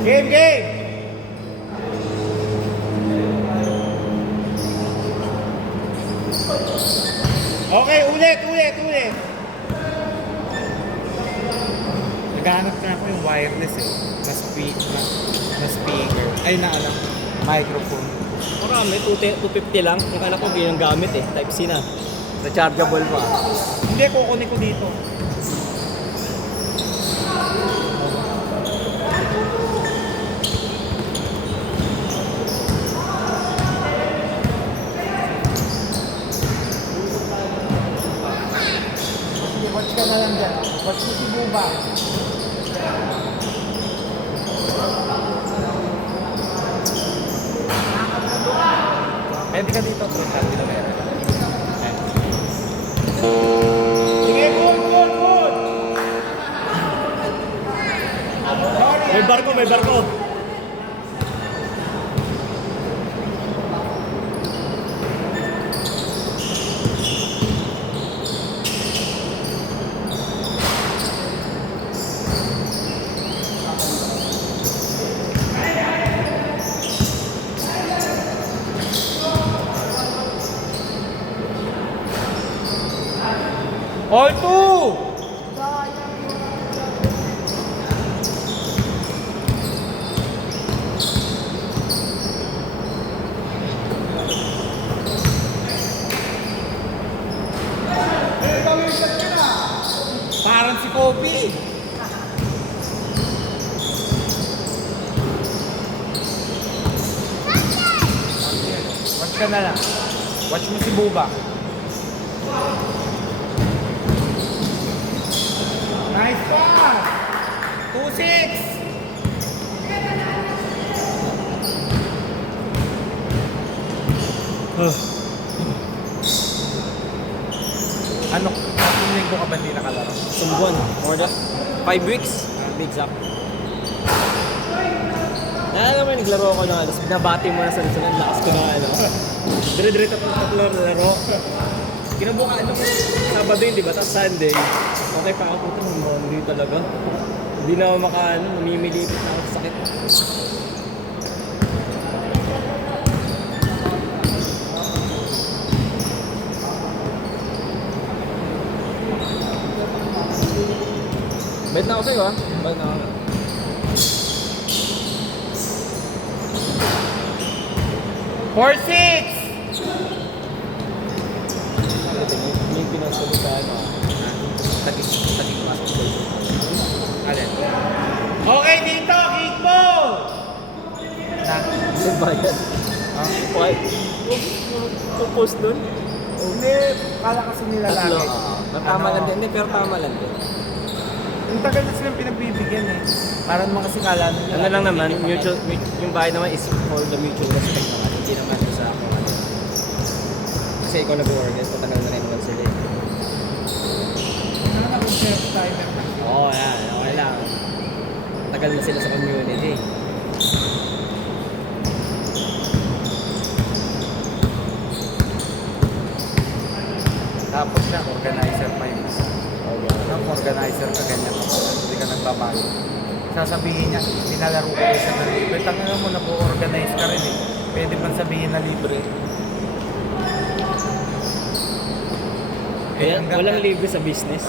Game, game! Okay, ulit. Naghahanap na ako yung wireless eh. Na speaker. Ay, microphone. Marami, 250 lang. Yung anak ko hindi yung gamit eh. Type C na. Rechargeable pa. Hindi, kukunin ko dito. Watch ka na lang dyan. Watch mo si Buba. Pwede ka dito. Dito meron. Sige, good! May barko. All two! Parang si Kobe. Watch ka na lang. Watch mo si Buba. Nice pass! 2-6! Ano? Tatlong linggo ka ba hindi nakalaro? Sumbuan. More than 5 weeks. Big exact. Naalala mo, naglaro ako na, tapos binabati mo na sa sunod, lakas ko na ano. Dire-dire tatlo na laro. Kinabuka, Sabado yun, di ba? Tapos Sunday. Okay pa ako puto ng Monday talaga. Hindi na ako namimilipit na ako sa sakit. Bait na ako sa'yo, ha? Bait na ako. Four, six! May pinasalutaan ako. Tagig basketball. Alin? Okay, dito! Kickball! Ano ba yan? Why? Yung post dun? Hindi, kala kasi nila Tatlo. lagi. Tama lang din. Hindi, pero tama lang din. Ang tagal na silang pinagbibigyan eh. Para naman kasi kala nila. Ano lang naman, yung bahay naman is for the mutual respect naman. Hindi naman sa ako. Kasi ikaw nag-organize, patagal na rin naman sila. Ano naman kung self-timer na? Oo, yan. Okay lang. Tagal na sila sa community. Tapos siya, organizer pa yung isa. Organizer ka, ganyan ka pala. Hindi ka nagbabago. Sasabihin niya, pinalaro ko kayo siya ng libre. Tangina mo, nag-organize ka rin eh. Pwede bang sabihin na libre? Kaya walang libre sa business.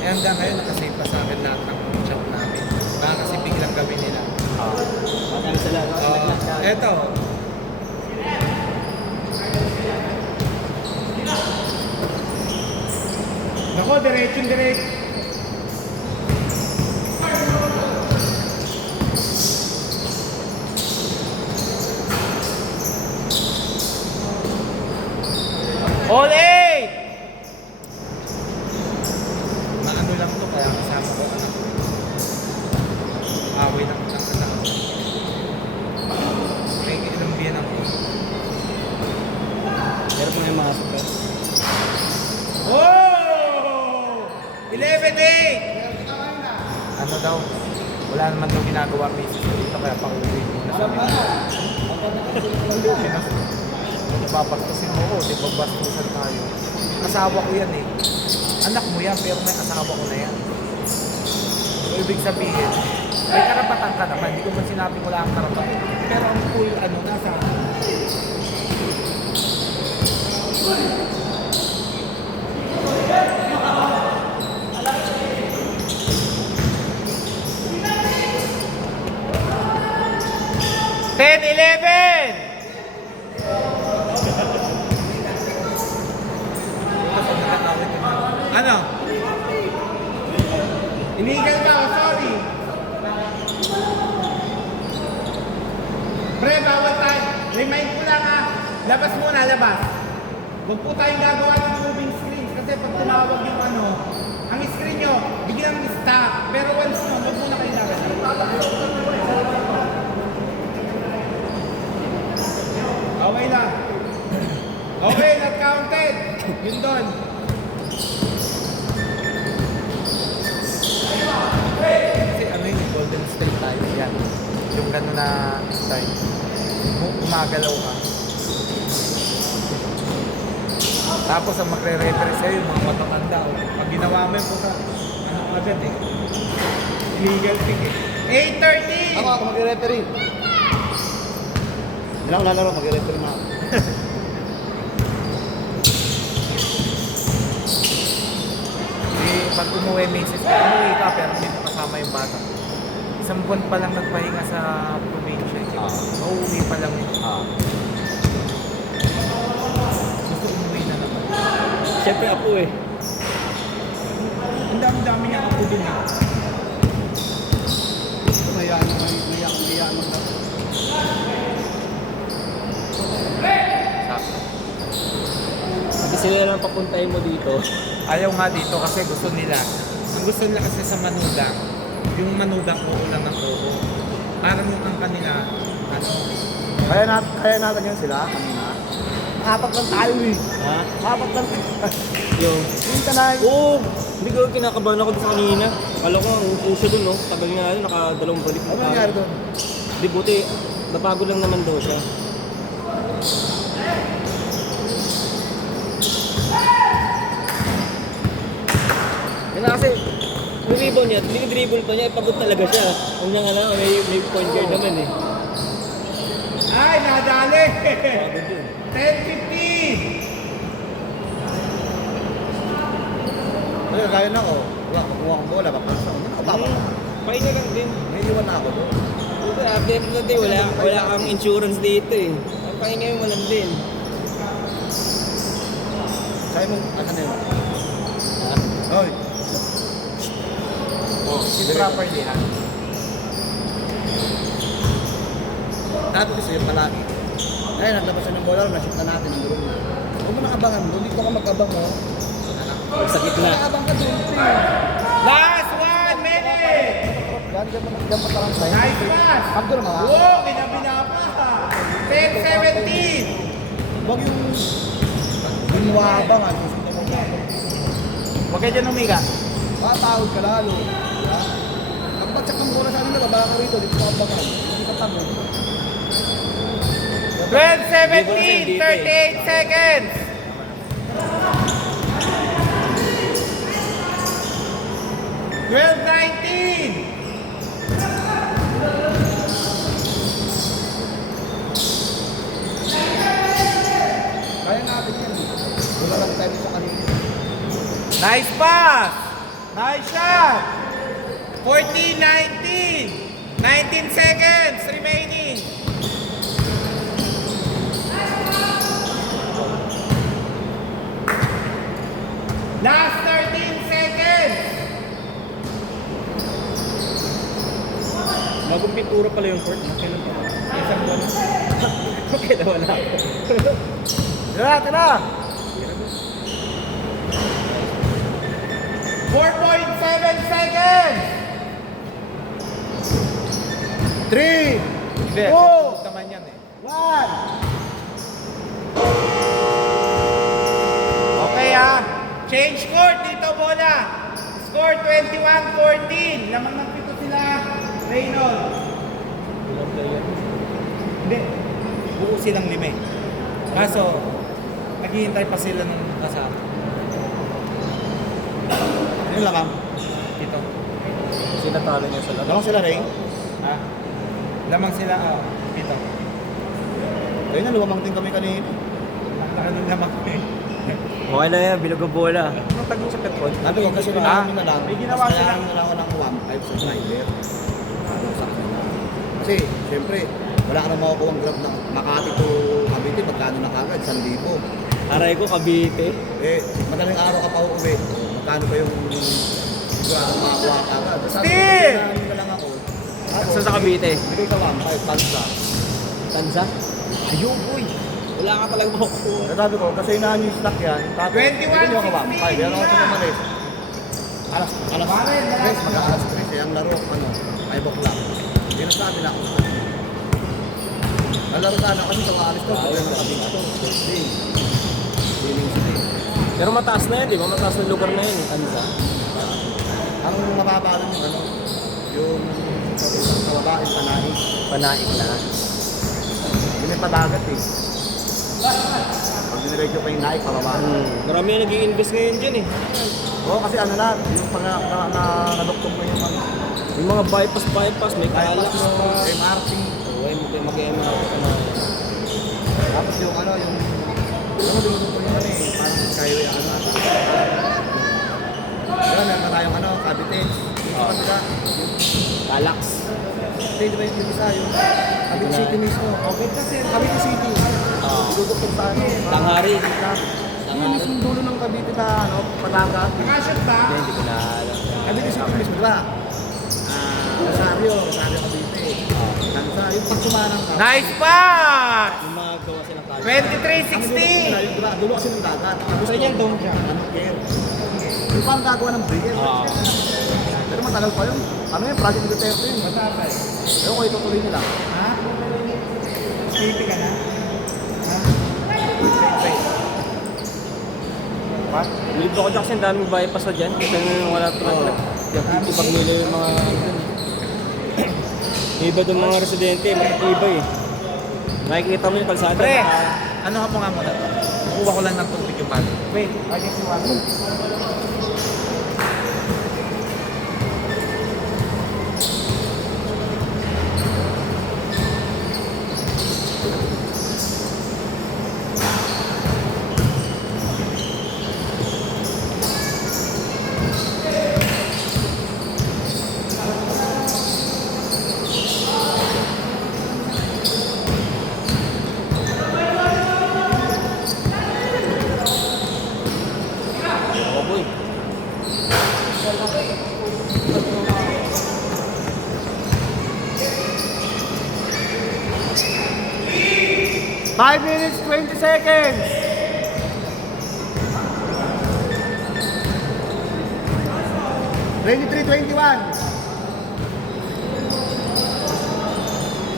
Eh hanggang ngayon, nakasave pa sa akin lahat ng shop namin. Baka kasi biglang gawin nila. Matang sa laro. Eto. Nako, diretso. All eight! Maano lang to, kaya kasama ko anak ko. Away lang anak ko. May ilang biyan ako. Meron pa yung mga super. Oh! 11-8! Ano daw? Wala naman daw ginagawa misis ko dito kaya pang-uwi muna sa Pinas. Papastusin mo ko, di ba bastusan tayo? Asawa ko yan eh. Anak mo yan, pero may asawa ko na yan. ibig sabihin, may karapatan ka naman. Hindi ko man sinabi wala kang karapatan. Pero ang full, nasa Ten, 11! Ano? Inigal ka, sorry. Pre, bawal tayo. Remind ko lang ha. Labas muna, labas. Huwag po tayong gagawa ng moving screens kasi pag tumawag yung ang screen nyo, bigyan ng stop. Pero once mo, huwag muna kayo gagawin. Okay lang. Okay, not counted. Yun doon. Kasi yung golden state tayo. Yan. Yung gano'n na style. Umagalaw ka. Tapos ang magre-referee sa'yo, yung mga matatanda. Pag ginawa mo yung puta, agad eh. Illegal pick eh. 8:30! Ako mag-referee. Hindi lang lalaro, mag-referee na ako. Pag umuwi, misis, umuwi ka pero hindi mo kasama yung bata. Isang buwan pa lang nagpahinga sa probinsya. Mauwi pa lang yun. Gusto umuwi na naman. Siyempre ako eh. Ang dami-dami niya ako din eh. Maya naman na. Sakto. Kasi sila lang papuntahin mo dito. Ayaw nga dito kasi gusto nila. Ang gusto nila kasi sa manugang, yung manugang uulan ng oo. Parang yung ang kanila, Kaya natin yun sila kanina. Apat lang tayo eh. Ha? Apat lang. Yung. Yung tanay. Oo! Hindi ko kinakabahan ako sa kanina. Akala ko ang puso dun, no? Tagal nga yun, nakadalawang balik na Ano nangyari doon? Di buti, napagod lang naman daw siya. Yan na kasi, yung rebound niya, dinidribble pa niya, pagod talaga siya. Kung niya nga may point guard naman eh. ay, nadali! Pagod yun. 10:15! Ayun, kaya na ako. Wala, makuha kong bola. Papasa ako. Nakababa. Pahinga lang din. May iwan na ako doon. Buti, after the day, wala kang insurance dito eh. Ang pahinga mo lang din. Kaya mo, asan na yun? Hoy. Sit properly ha. Sabi ko sa'yo palagi. Ngayon, naglabasan yung bola, nasip na natin ang gulong na. Huwag mo nang abangan doon. Dito ka mag-abang mo. Sa gitna. Nag-abang ka doon. Last 1 minute! Diyan pa parang tayo. Nice pass! Pag doon mga. Wow, binabina pa! 10:17! Huwag yung ginwabang ah. Huwag kayo dyan umiga. Patawad ka lalo. Diba? Pagbatsak ng bola sa amin na, baba ka rito. Dito ka abangan. Hindi ka tamo. 12:17! 38 seconds! $12.19! Kaya natin yan. Wala lang tayo sa kanina. Nice pass! Nice shot! 14-19! 19 seconds remaining! Last 13 seconds! Bagong pintura pala yung court. Kailan pa? Isang buwan. Okay na wala ako. Tira, tira! 4.7 seconds! 3, Hindi, Oh! naman yan eh. 1. Okay ah. Change court dito bola. Score 21-14. Lamang ng pito sila. Reynolds. Ilang player? Hindi. Buo silang 5. Kaso, naghihintay pa sila ng kasama. Ano lang ah? Dito. Si Sila talo niya sa laro. Lamang sila rin. Ha? Lamang sila, dito. Kaya na, lumamang din kami kanina. Ano lamang eh. Okay na yan, bilog ang bola. Anong tagong sa petron? Sabi ko kasi namin na lang. May ginawa mas sila. kailangan na lang ako ng 1.5 sa driver. Kasi, siyempre, wala ka na makukuha ang grab ng Makati to Cavite, magkano na kagad? 1,000. Aray ko, Cavite. Eh, madaling araw ka pa uuwi. Magkano pa yung grab na makakuha kagad? Steve! Sabi na lang ako. Saan sa Cavite? Bigay sa 1.5, tansa. Tanza? Ayun, boy. Wala ka talaga makukuha. Sabi ko, kasi inahan yung stock yan. Tapos, 21, bigyan nyo ako 1.5. Yan ako sa umalis. Alas 3, mag-aalas 3. Kaya ang laro, 5 o'clock. Yun ang sabi na ako. Nalaro sana kasi sa aalis ko, problema na kami ito. Thursday. Feeling sila eh. Pero mataas na yan, di ba? Mataas na lugar na yun, Tanza. Ang mababa lang yung sa babae, panay. Panaik na. Yun yung padagat eh. Pag diniregyo pa yung naik, pababa. Marami na nag-i-invest ngayon dyan eh. Oo, kasi ano na, yung pag naluktong mo yung ano, Yung mga bypass, may bypass kalaks mo, pa. MRT. Oo, mag-MRT ka na. Tapos yung ano, dinudukot yung ano eh, parang skyway, ano ata. Diba, meron na tayong ano, Cavite. Yung sa kabila, Kalaks. hindi, di ba yung isa, yung Cavite City mismo. Okay kasi, Cavite City. Dinudukot sa ano. Tanghari. Yung mismong dulo ng Cavite na ano, padagat. Hindi ko na alam. Cavite City mismo, diba? Rosario Cavite. Tansa, yung pag sumarang ka. Nice pass! Yung mga gawa silang kalaks. 23-16! Yung diba, dulo kasi ng dagat. Tapos Saan yan, dong siya? Ano, care. Yung parang gagawa ng bridge. Pero matagal pa yun. Ano yun, project ni Duterte yun. Matapay. Ewan ko, itutuloy nila. Ha? Sleepy ka na? Ha? What? Libre ko dyan kasi ang daming bypass na dyan. Kasi wala talaga. Pag nila yung mga... Iba doon mga residente, makikibay eh. Makikita mo yung kalsada. Pre, ano ka mo nga muna to? Kukuha ko lang ng tubig yung bag. Wait, I get you water. Oo, boy. 5 minutes, 20 seconds. Ready, 3:21.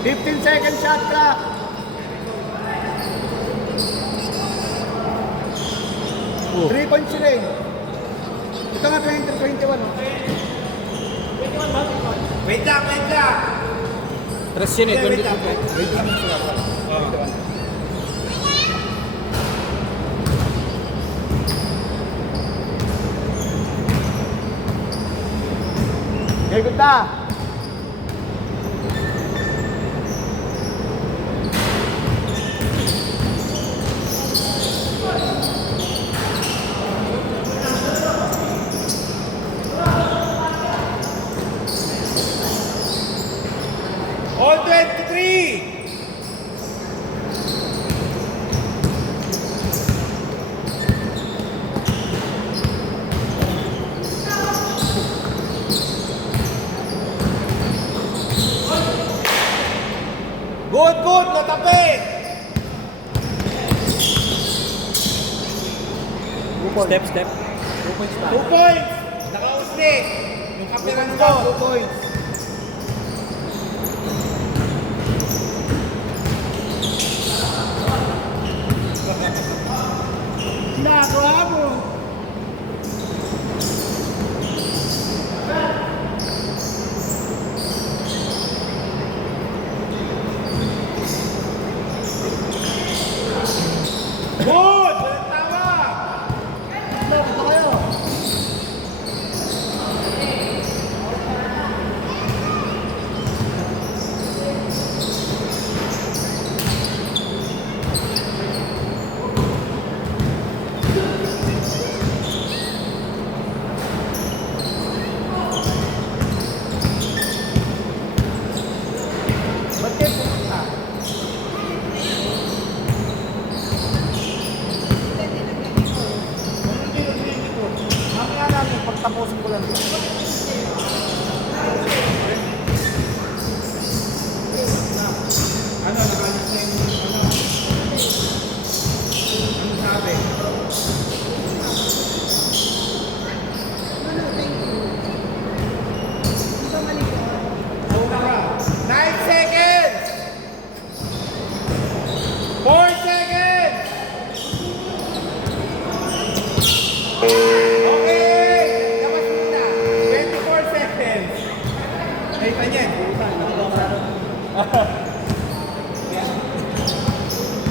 15 seconds shot clock. Oh. 3 points sila eh. Ito nga 20-21. Wait lang! Tres yun eh, 22. Wait lang sila. Okay, good na. All 23! Good! Natapit! Step. 2 points na. 2 points! Nakausli! Yung kapiran ko! 2 points. Nagawa mo! Good! Walang tawa! Dito kayo.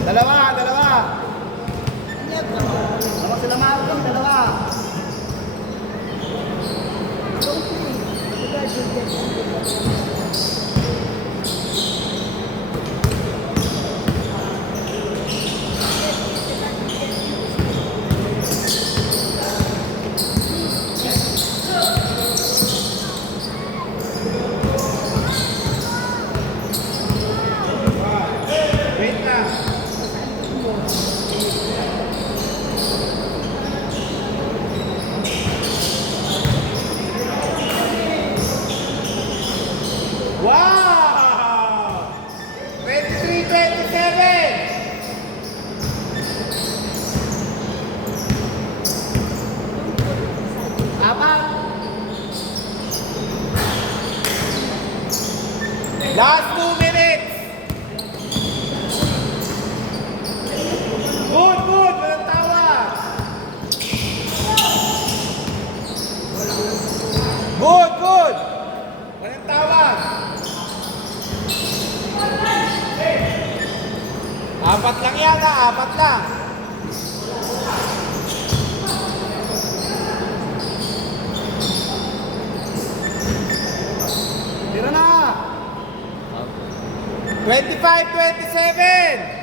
Dalawa. Dalawa sila Marvin, dalawa. Wait lang. Wow! 23-27! Apat. Last 2 minutes! Good! Walang tawa! Good! Walang tawa! Apat lang yan ha! Apat lang! Tira na. 25-27!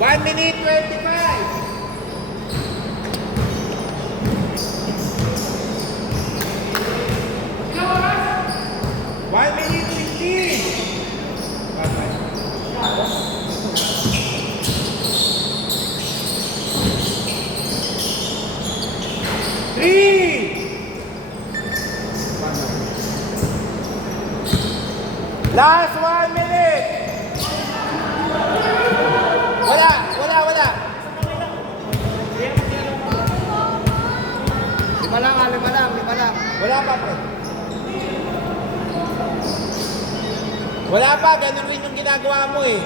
1 minute 25! One minute 15! Three! Last 1 minute! Wala! Lima lang. Wala pa po. Wala pa, ganun rin yung ginagawa mo eh.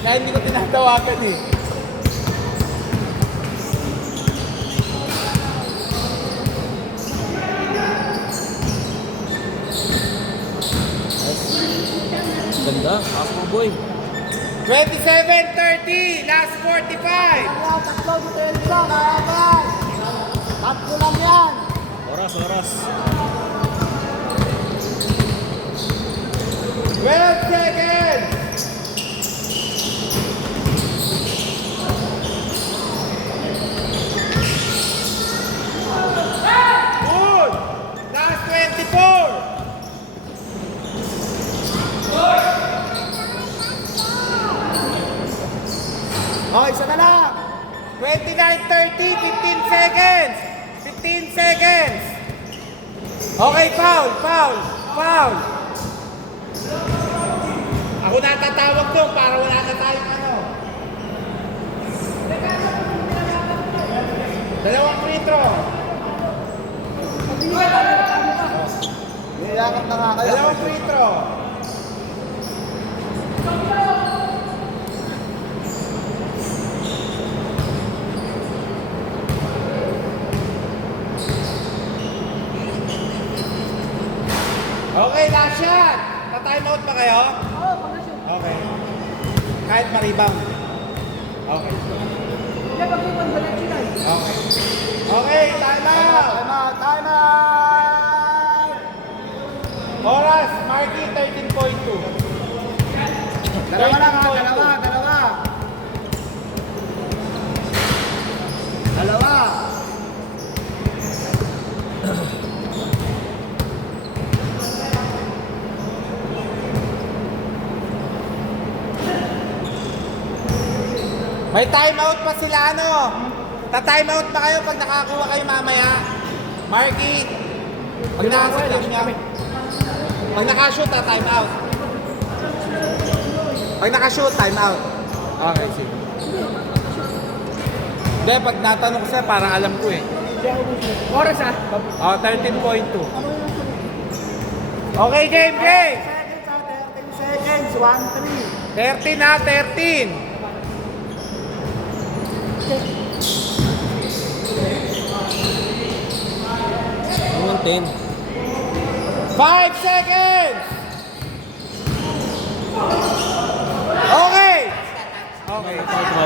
Kaya hindi ko tinatawagan eh. Ganda. Taas mo, boy. 27-30, last 45. Tatlo, depensa, kaya. Tatlo lang yan. Oras. 12 seconds. Good. Last 24. Oh, isa na lang. 29-30, 15 seconds. 15 seconds. Okay, foul. Ako natatawag doon para wala na tayong ano. Dalawang free throw. Niyakap na nga kayo. Dalawang free throw. Okay, last shot. Pa-time out ba kayo? Oo, pag-shoot. Okay. Kahit ma-rebound. Okay. Yan, pag-rebound ba lang sila? Okay. Okay, time out. Time out! Oras, Marky, 13.2. Dalawa lang ha, dalawa. May time out pa sila ano? Ta-time out pa kayo pag nakakuha kayo mamaya? Marky, pag nakakuha niya. Pag nakashoot, time out. Pag nakashoot, time out. Okay, sige. Hindi, pag natanong ko sa'yo, parang alam ko eh. Oras ha? 13.2. Okay, game. Seconds, 1-3. 13 na, 13. Ang 10. 5 seconds! Okay! Okay.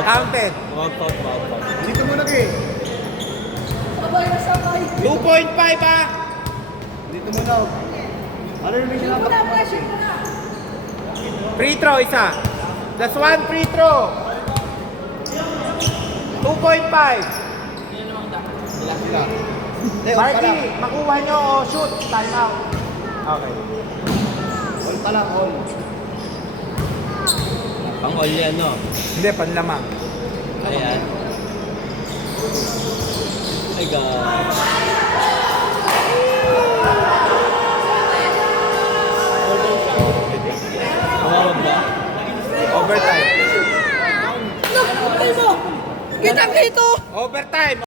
Counted. Wag out. Dito muna kayo. 2.5 ah! Dito muna. Ano yung may sinatak? Free throw isa. That's one free throw. 2.5. Sila. Hindi, all pa Marky, lang. makuha nyo o shoot. Time out. Okay. All pa lang, all. Pang all yan, no? Hindi, panlamang. Ayan. Oh my God. Tumawag ba? Overtime. Look, mo! Kitang dito! Overtime.